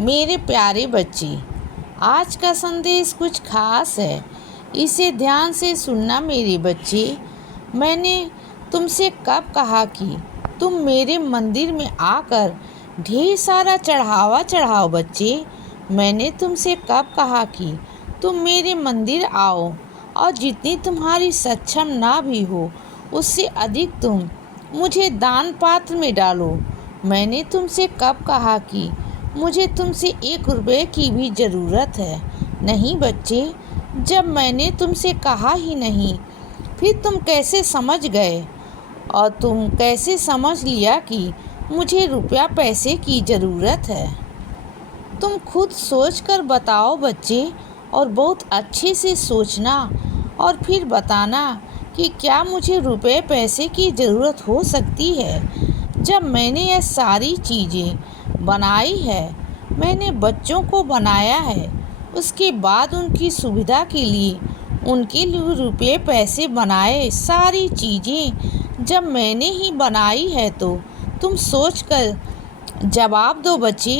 मेरे प्यारे बच्चे, आज का संदेश कुछ खास है। इसे ध्यान से सुनना मेरे बच्चे। मैंने तुमसे कब कहा कि तुम मेरे मंदिर में आकर ढेर सारा चढ़ावा चढ़ाओ बच्चे। मैंने तुमसे कब कहा कि तुम मेरे मंदिर आओ और जितनी तुम्हारी सक्षम ना भी हो उससे अधिक तुम मुझे दान पात्र में डालो। मैंने तुमसे कब कहा कि मुझे तुमसे 1 रुपये की भी ज़रूरत है नहीं बच्चे। जब मैंने तुमसे कहा ही नहीं फिर तुम कैसे समझ गए और तुम कैसे समझ लिया कि मुझे रुपया पैसे की ज़रूरत है। तुम खुद सोच कर बताओ बच्चे, और बहुत अच्छे से सोचना और फिर बताना कि क्या मुझे रुपये पैसे की ज़रूरत हो सकती है। जब मैंने ये सारी चीज़ें बनाई है, मैंने बच्चों को बनाया है, उसके बाद उनकी सुविधा के लिए उनके लिए रुपये पैसे बनाए। सारी चीज़ें जब मैंने ही बनाई है तो तुम सोच कर जवाब दो बच्चे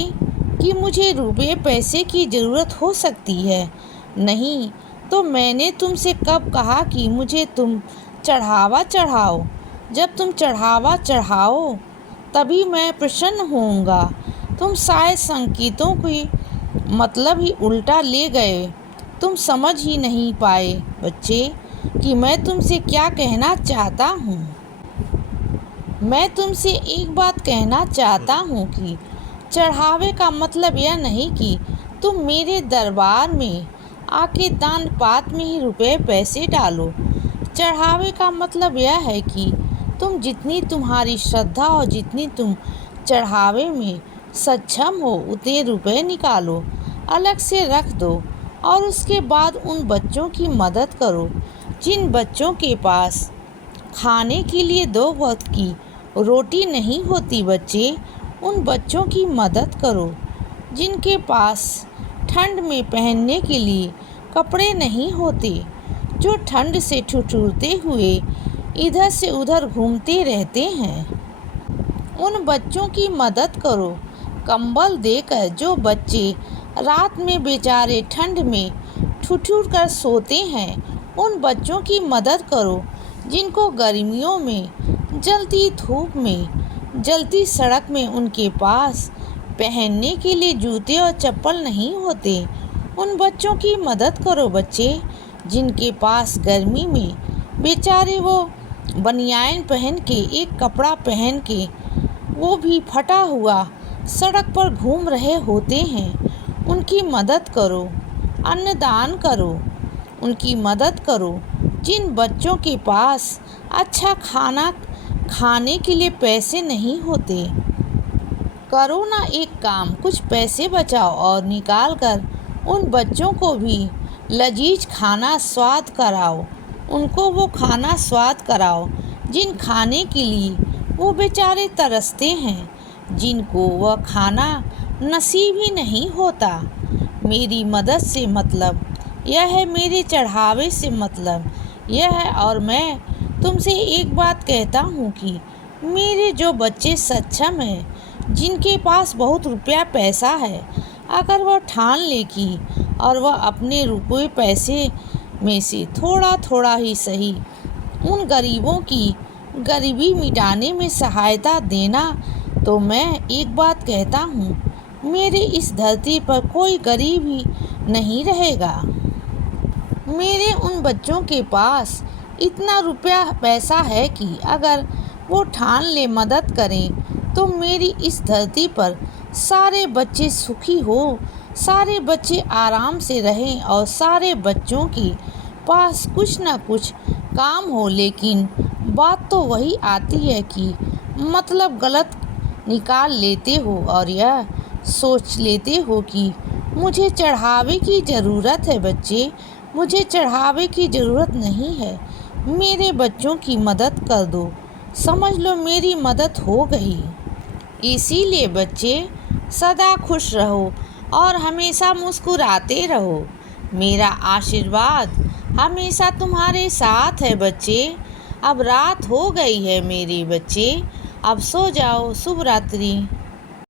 कि मुझे रुपये पैसे की ज़रूरत हो सकती है। नहीं तो मैंने तुमसे कब कहा कि मुझे तुम चढ़ावा चढ़ाओ। जब तुम चढ़ावा चढ़ाओ तभी मैं प्रसन्न होऊंगा। तुम शायद संकेतों की मतलब ही उल्टा ले गए। तुम समझ ही नहीं पाए बच्चे कि मैं तुमसे क्या कहना चाहता हूँ। मैं तुमसे एक बात कहना चाहता हूँ कि चढ़ावे का मतलब यह नहीं कि तुम मेरे दरबार में आके दान पात्र में ही रुपए पैसे डालो। चढ़ावे का मतलब यह है कि तुम जितनी तुम्हारी श्रद्धा और जितनी तुम चढ़ावे में सक्षम हो उतने रुपए निकालो, अलग से रख दो और उसके बाद उन बच्चों की मदद करो जिन बच्चों के पास खाने के लिए 2 वक्त की रोटी नहीं होती। बच्चे, उन बच्चों की मदद करो जिनके पास ठंड में पहनने के लिए कपड़े नहीं होते, जो ठंड से ठिठुरते हुए इधर से उधर घूमते रहते हैं। उन बच्चों की मदद करो कंबल देकर जो बच्चे रात में बेचारे ठंड में ठिठुर कर सोते हैं। उन बच्चों की मदद करो जिनको गर्मियों में जलती धूप में जलती सड़क में उनके पास पहनने के लिए जूते और चप्पल नहीं होते। उन बच्चों की मदद करो बच्चे जिनके पास गर्मी में बेचारे वो बनियान पहन के एक कपड़ा पहन के वो भी फटा हुआ सड़क पर घूम रहे होते हैं। उनकी मदद करो, अन्नदान करो, उनकी मदद करो जिन बच्चों के पास अच्छा खाना खाने के लिए पैसे नहीं होते। करो ना एक काम, कुछ पैसे बचाओ और निकाल कर उन बच्चों को भी लजीज खाना स्वाद कराओ। उनको वो खाना स्वाद कराओ जिन खाने के लिए वो बेचारे तरसते हैं, जिनको वह खाना नसीब ही नहीं होता। मेरी मदद से मतलब यह है, मेरे चढ़ावे से मतलब यह है। और मैं तुमसे एक बात कहता हूँ कि मेरे जो बच्चे सक्षम हैं, जिनके पास बहुत रुपया पैसा है, अगर वह ठान ले कि और वह अपने रुपये पैसे में से थोड़ा थोड़ा ही सही उन गरीबों की गरीबी मिटाने में सहायता देना, तो मैं एक बात कहता हूँ, मेरे इस धरती पर कोई गरीब ही नहीं रहेगा। मेरे उन बच्चों के पास इतना रुपया पैसा है कि अगर वो ठान ले मदद करें तो मेरी इस धरती पर सारे बच्चे सुखी हो, सारे बच्चे आराम से रहें और सारे बच्चों के पास कुछ ना कुछ काम हो। लेकिन बात तो वही आती है कि मतलब गलत निकाल लेते हो और यह सोच लेते हो कि मुझे चढ़ावे की ज़रूरत है। बच्चे, मुझे चढ़ावे की ज़रूरत नहीं है। मेरे बच्चों की मदद कर दो, समझ लो मेरी मदद हो गई। इसीलिए बच्चे सदा खुश रहो और हमेशा मुस्कुराते रहो। मेरा आशीर्वाद हमेशा तुम्हारे साथ है बच्चे। अब रात हो गई है मेरे बच्चे, अब सो जाओ। शुभ रात्रि।